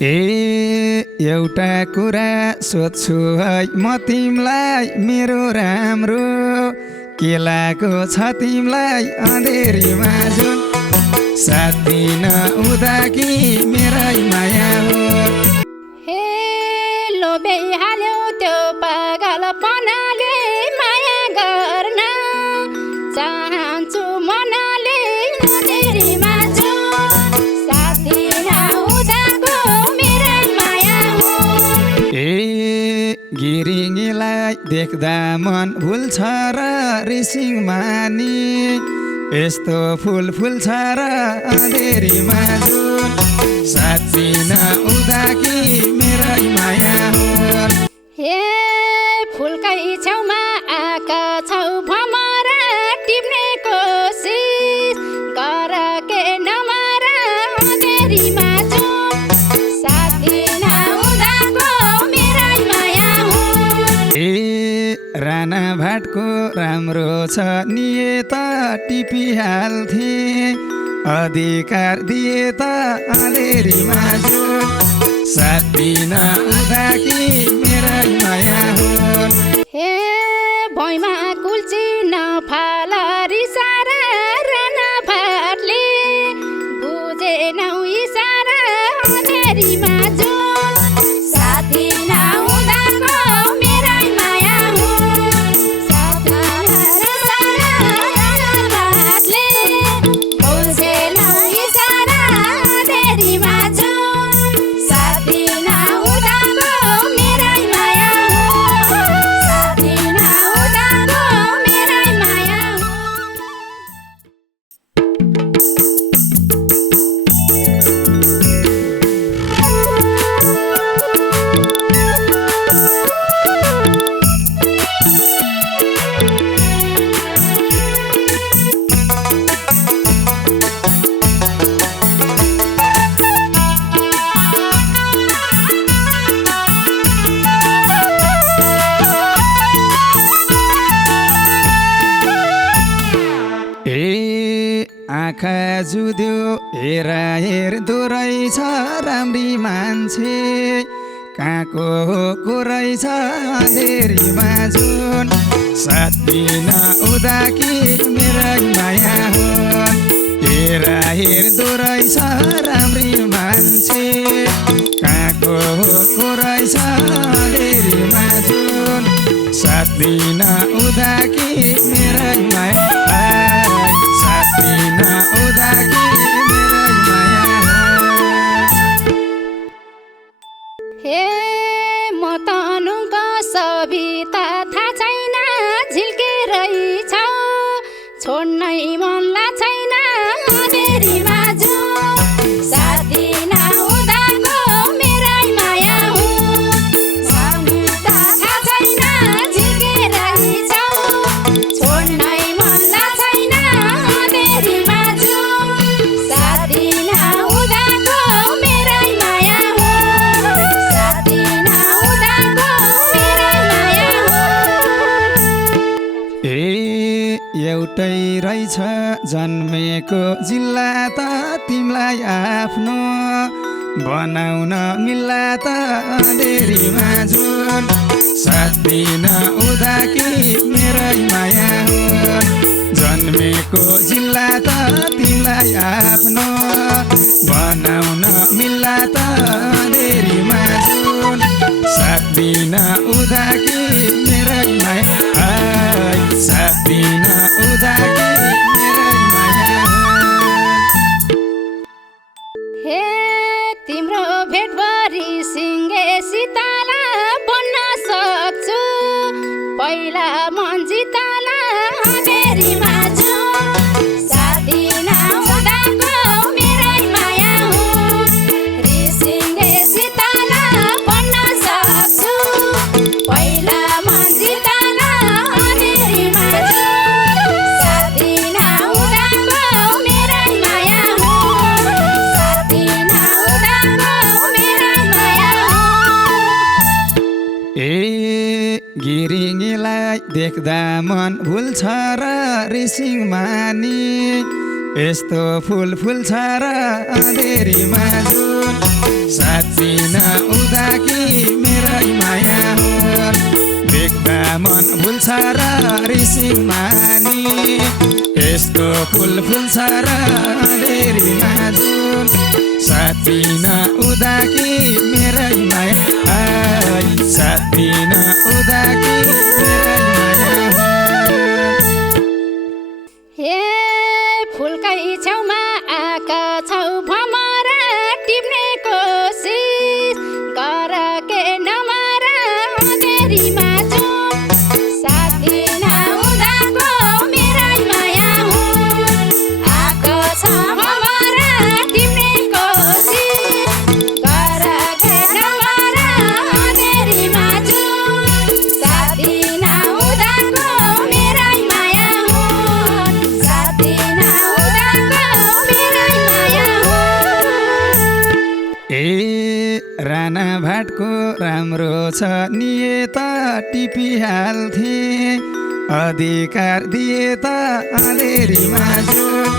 एउटा कुरा सोध्छु है म तिमलाई मेरो राम्रो के लागेको छ तिमलाई अँधेरीमा जुन साथ दिन उदा कि मेरै माया हो। हे लोभ्याइहाल्यो त्यो पागलपनाले माया गर्न चाहन्छु मनले अँधेरीमा जुन साथ दिन उदाको मेरै माया हो। गिरिङीलाई देख्दा मन भुल्छ र रिसिङ मानी यस्तो फुल फुल्छ र अँधेरीमा जुन साँच्ची नहुँदा कि मेरै माया हो। हे फुलकै छेउमा आका छौ भमरा टिप्ने कोसिस गर के नमरा अँधेरीमा जुन साथी नहुँदाको मेरै माया हो। राना भाटको राम्रो छ नियत टिपिहाल्थे अधिकार दिए त अँधेरीमा जुन साथी नहुँदा कि मेरै माया हो। हे भुइँमा कुल्ची नफाल रिसारा राना भाटले बुझेनौ इसारा अँधेरीमा जुन साथी नहुँदाको मेरै माया हो। राना भाटले बुझेनौ इसारा अँधेरीमा जुन साथी नहुँदाको मेरै माया हो। साथी नहुँदाको मेरै माया हो। आँखा जुद्यो हेरा हेर्दो रहेछ राम्री मान्छे कहाँको को रहेछ अँधेरीमा जुन साथ दिन उदा कि मेरै माया हो। हेरा हेर्दो रहेछ राम्री मान्छे कहाँको को रहेछ अँधेरीमा जुन साथ दिन उदा कि मेरै माया साथ दिन उदा कि मेरै माया हो। हे म तनुको सविता थाहा छैन झिल्के रहेछ छोड्नै मन लाग्छैन अँधेरीमा जुन साथी नहुँदाको मेरै माया हो। सविता थाहा छैन झिल्के रहेछ छोड्नै मन लाग्छैन अँधेरीमा जुन साथी नहुँदाको मेरै माया हो। साथी नहुँदाको मेरै माया हो। एउटै रहेछ जन्मेको जिल्ला त तिमीलाई आफ्नो बनाउन मिल्ला त अँधेरीमा जुन साथ दिन उदा कि मेरै माया हो। जन्मेको जिल्ला त तिमीलाई आफ्नो बनाउन मिल्ला त अँधेरीमा जुन साथ दिन उदा कि मेरै माया साथ दिन उदा कि मेरै माया हो। हे तिम्रो भेटभरि सिङ्गे सिताला बन्न सक्छु पहिला मन जिताला अँधेरीमा जुन साथी नहुँदाको मेरै माया हो। रिसिङ्गे सिताला बन्न सक्छु पहिला मन जिताला अँधेरीमा जुन साथी नहुँदाको मेरै माया हो। साथी नहुँदाको मेरै माया हो। गिरिङीलाई देख्दा मन भुल्छ र रिसिङ मानी यस्तो फुल फुल्छ र अँधेरीमा जुन साथ दिन उदाकी मेरै माया हुन् देख्दा मन भुल्छ र रिसिङ मानी यस्तो फुल फुल्छ र अँधेरीमा जुन साथ दिन उदाकी मेरै माया साथ दिन उदाकी मेरै माया हे फुलकै छेउमा आका छौ भमरा टिप्ने कोसिस गर के नमरा अँधेरीमा जुन साथ दिन उदाको मेरै माया हुन् आको छ भमरा टिप्ने कोसिस गर के नमरा अँधेरीमा जुन साथ दिन उदाको मेरै माया हुन् साथ दिन उदाको मेरै माया हुन् ए राणा भाटको राम्रो छ नियत टिपिहाल्थे अधिकार दिए त अँधेरीमा जुन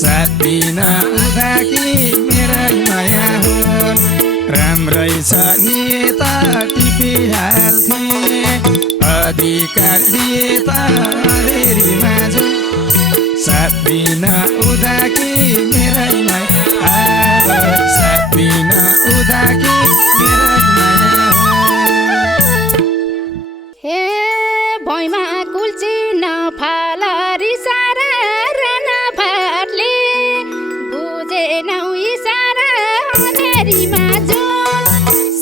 साथ दिन उदाकी मेरै माया हुन् राम्रै छ नियत टिपिहाल्थे अधिकार दिए त अँधेरीमा जुन साथ दिन उदाकी मेरै माया साथ दिन उदाकी मेरै माया हे भैमा कुल्ची नफाल रिसारा राना भाटले बुझेनौ इसारा अँधेरीमा जुन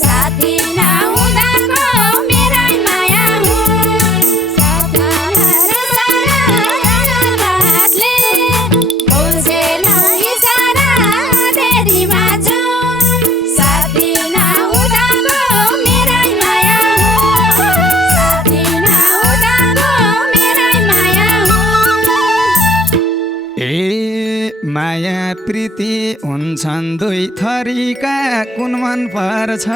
साथ दिन उदाको मेरै माया हुन् साथ दिन रिसारा राना भाटले बुझेनौ इसारा अँधेरीमा जुन साथ दिन उदाको मेरै माया हुन् साथ दिन उदाको मेरै माया हुन् ए माया प्रीति हुन्छन् दुई थरीका कुन मन पर्छ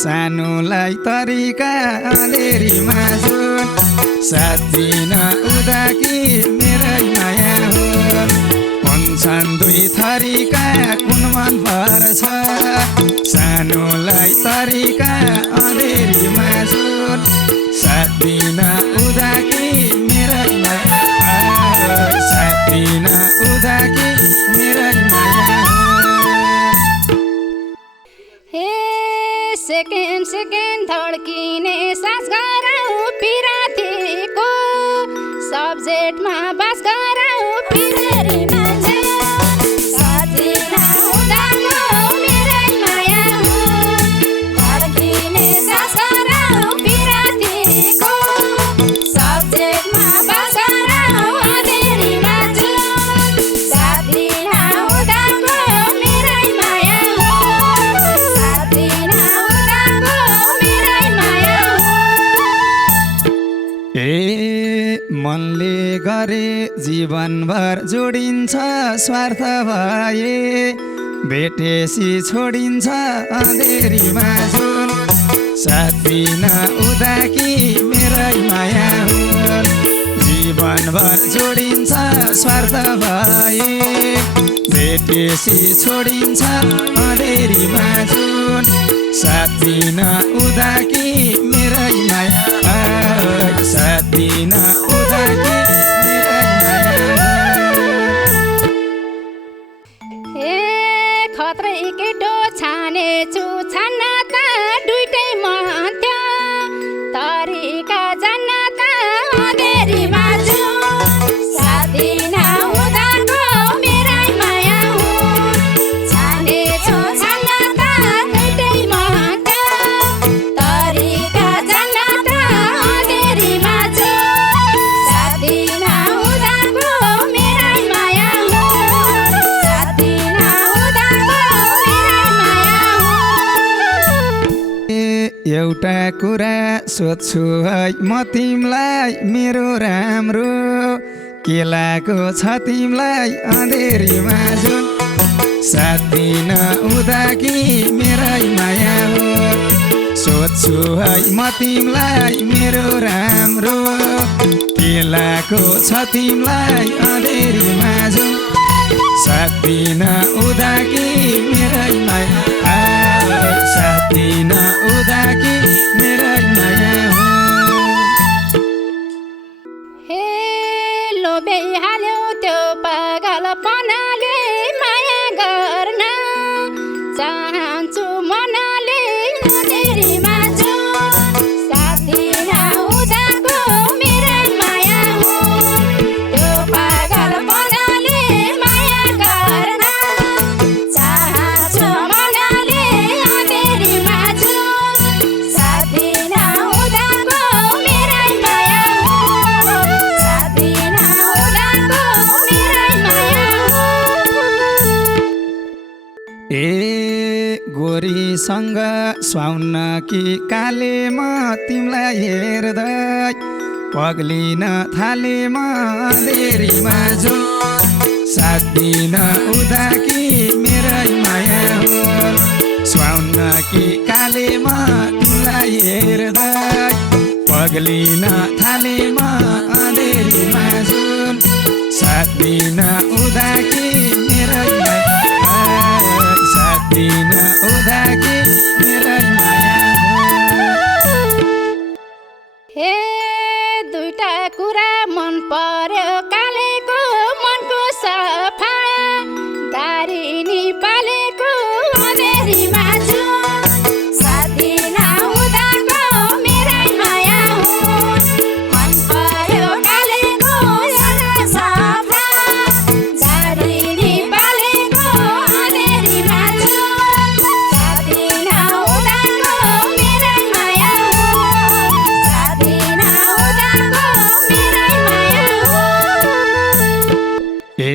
सानोलाई तरिका अँधेरीमा जुन साथ दिन उदाकी मेरै माया हुन् हुन्छन् दुई थरीका कुन मन पर्छ सानोलाई तरिका अँधेरीमा जुन साथ दिन उदाकी मेरै माया साथ दिन उदाकी मेरै माया हे सेकेन्ड सेकेन्ड धड्किने सास गराउ पिरातीको सब्जेक्टमा बास गराउ पिरेरीमा साथ दिन उदाको मेरै माया हुन् धड्किने सास गराउ पिरातीको सब्जेक्टमा बास गराउ अँधेरीमा साथ दिन उदाको मेरै माया हुन् साथ दिन उदाको मेरै माया हुन् ए मनले गरे जीवनभर जोडिन्छ स्वार्थ भए भेटेसी छोडिन्छ अँधेरीमा जुन साथ दिन उदाकी मेरै माया हुन् जीवनभर जोडिन्छ स्वार्थ भए भेटेसी छोडिन्छ अँधेरीमा जुन साथ दिन उदाकी मेरै माया साथ दिन उदाकी मेरै माया हे खत्रै केटो छाने छु छान्न त दुइटै मन्थ्यो तरिका जान्न त अँधेरीमा जुन साथ दिन उदाको मेरै माया हुन् छाने छु छान्न त दुइटै मन्थ्यो तरिका जान्न त अँधेरीमा जुन साथ दिन उदाको मेरै माया हुन् साथ दिन उदाको मेरै माया हुन् एउटा कुरा सोध्छु है म तिमीलाई मेरो राम्रो के लागेको छ तिमीलाई अँधेरीमा जुन साथ दिन उदाकी मेरै माया हो सोध्छु है म तिमीलाई मेरो राम्रो के लागेको छ तिमीलाई अँधेरीमा जुन साथ दिन उदाकी मेरै माया पोरीसँग सुहाउन कि काले म तिमीलाई हेर्दै पग्लिन थाले म अँधेरीमा जुन साथ दिन उदा कि मेरै माया हो सुहाउन कि काले म तिमीलाई हेर्दै पग्लिन थाले म अँधेरीमा जुन साथ दिन उदा कि मेरै माया साथ दिन उदा कि मेरै माया हे दुईटा कुरा मन पर्यो कालेको मनको सफा दारिनी पालेको अँधेरीमा छु साथ दिन उदाको मेरै माया हुन् मन पर्यो कालेको एउटा सफा दारिनी पालेको अँधेरीमा छु साथ दिन उदाको मेरै माया हुन् साथ दिन उदाको मेरै माया हुन् ए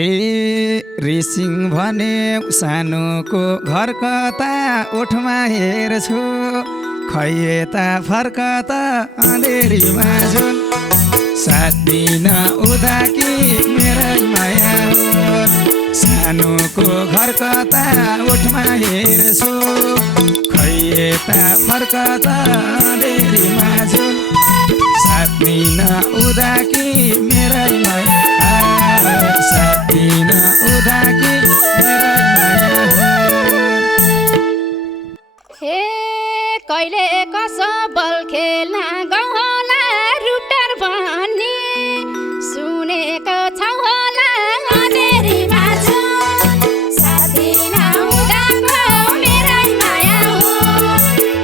रेसिङ भने सानोको घर कता ओठमा हेर्छु खै यता फर्कता अँधेरीमा जुन साथ दिन उदा कि मेरै माया हो सानोको घर कता ओठमा हेर्छु खै यता फर्कता अँधेरीमा जुन साथ दिन उदा कि मेरै माया साथ दिन उदा कि मेरै माया हो हे कहिले कसो बल खेल्न गयो होला रुटर भन्ने सुनेको छौ होला अँधेरीमा छु साथ दिन उदाको मेरै माया हो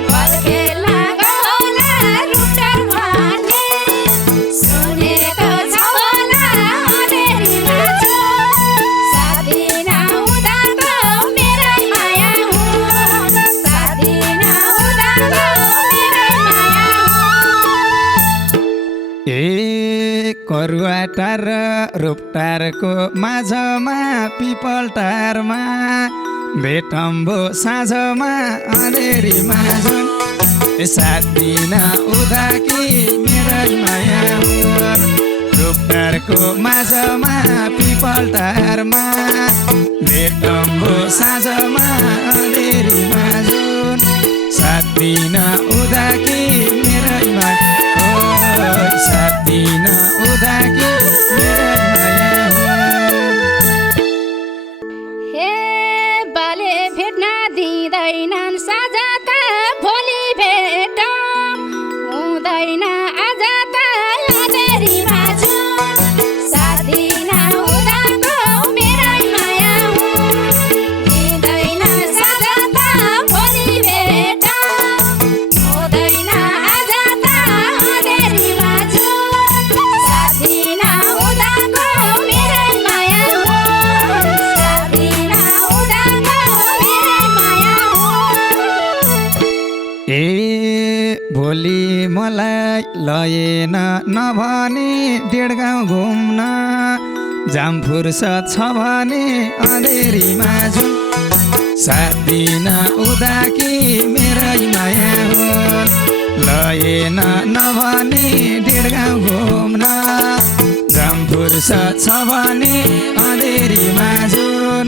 बल खेल्न गयो होला रुटर भन्ने सुनेको छौ होला अँधेरीमा छु साथ दिन उदाको मेरै माया हो साथ दिन उदाको मेरै माया हो ए करुवाटार र रूपटारको माझमा पिपलटारमा भेटम्बो साँझमा अँधेरीमा जुन साथ दिन उदा कि मेरै माया हो रूपटारको माझमा पिपलटारमा भेटम्बो साँझमा अँधेरीमा जुन साथ दिन उदा कि मेरै माया हो साथ दिन उदा कि मेरै माया हो हे बाले भेट्न दिँदैनन् साझा त भोलि भेट हुँदैन आज त अँधेरीमा छु साथ दिन उदाको मेरै माया हो दिँदैन साझा त भोलि भेट हुँदैन आज त अँधेरीमा छु साथ दिन उदाको मेरै माया हो साथ दिन उदाको मेरै माया हो ए भोलि मलाई लएन नभने डेढ गाउँ घुम्न जाम फुर्सद छ भने अँधेरीमा जुन साथ दिन उदा कि मेरै माया हो लएन नभने डेढ गाउँ घुम्न जाम फुर्सद छ भने अँधेरीमा जुन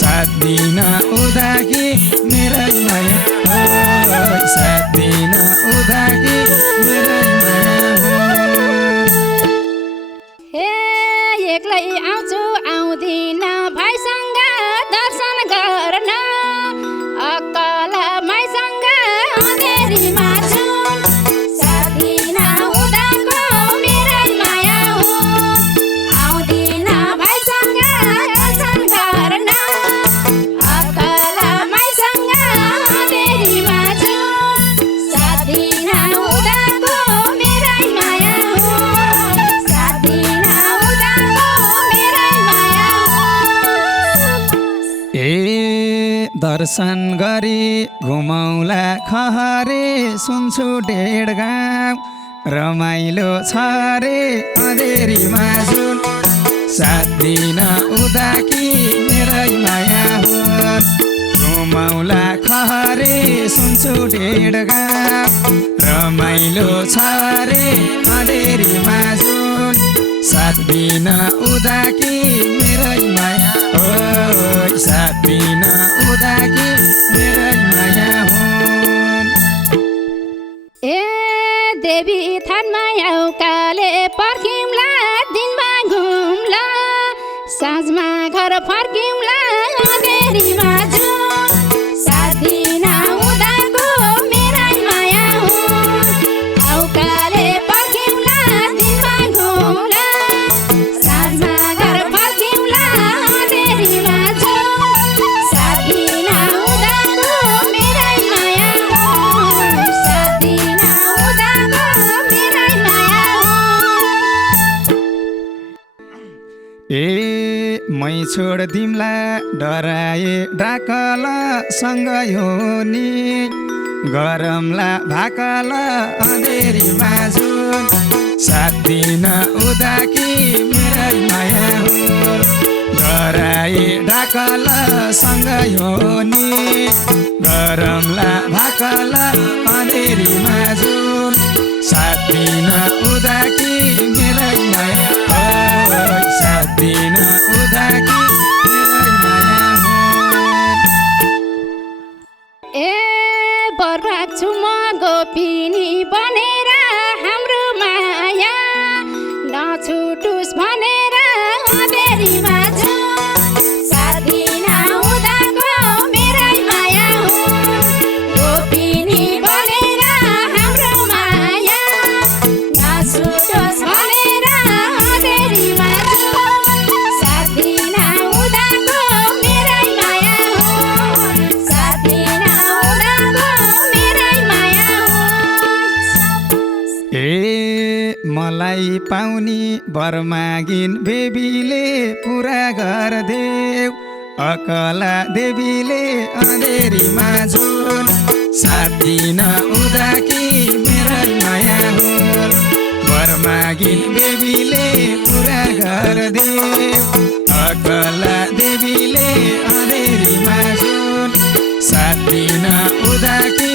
साथ दिन उदा कि मेरै माया हो साथ दिन उदा कि मेरै माया हो हे एक्लै आउँछु आउँदिन भाइसँग दर्शन गर्न अक्कल माइसँग अँधेरीमा छु साथ दिन उदाको मेरै माया हो आउँदिन भाइसँग दर्शन गर्न अक्कल माइसँग अँधेरीमा छु साथ दिन उदाको मेरै माया हो साथ दिन उदाको मेरै माया हो ए दर्शन गरी घुमौला खहरे सुन्छु डेढ गाउँ रमाइलो छ रे अँधेरीमा जुन साथ दिन उदा कि मेरै माया हो मौला खहरे सुन्छु ढेडगा रमाइलो छ रे अँधेरीमा जुन साथ दिन उदाकी मेरै माया हो साथ दिन उदाकी मेरै माया हुन्। ए देवी थानमा औकाले पर्खिउँला दिनमा घुम्ला साँझमा घर फर्किउँला अँधेरीमा जुन साथ दिन उदाको मेरै माया हुन्। औकाले पर्खिउँला दिनमा घुम्ला साँझमा घर फर्किउँला अँधेरीमा जुन साथ दिन उदाको मेरै माया हुन्। साथ दिन उदाको मेरै माया हुन्। ए मै छोड दिम्ला डराए डाकला सँग हो नि गरमला भाकला अँधेरीमा जुन साथ दिन उदाकी मेरै माया हुन्। डराए डाकला सँग हो नि गरमला भाकला अँधेरीमा जुन साथ दिन उदाकी मेरै माया साथ दिन उदाकी मेरै माया हुन्। ए बर्बाद छु म गोपिनी बनेर हाम्रो माया नछुटुस् भनेर अँधेरीमा जुन साथ दिन उदाको मेरै माया हुन्। गोपिनी बनेर हाम्रो माया नछुटुस् भनेर अँधेरीमा जुन साथ दिन उदाको मेरै माया हुन्। साथ दिन उदाको मेरै माया हुन्। ए मलाई पाउनी वर मागिन बेबीले पुरा गरिदेऊ अकला देवीले अँधेरीमा जुन साथ दिन उदाकी मेरै माया हुन्। वर मागिन बेबीले पुरा गरिदेऊ अकला देवीले अँधेरीमा जुन साथ दिन उदाकी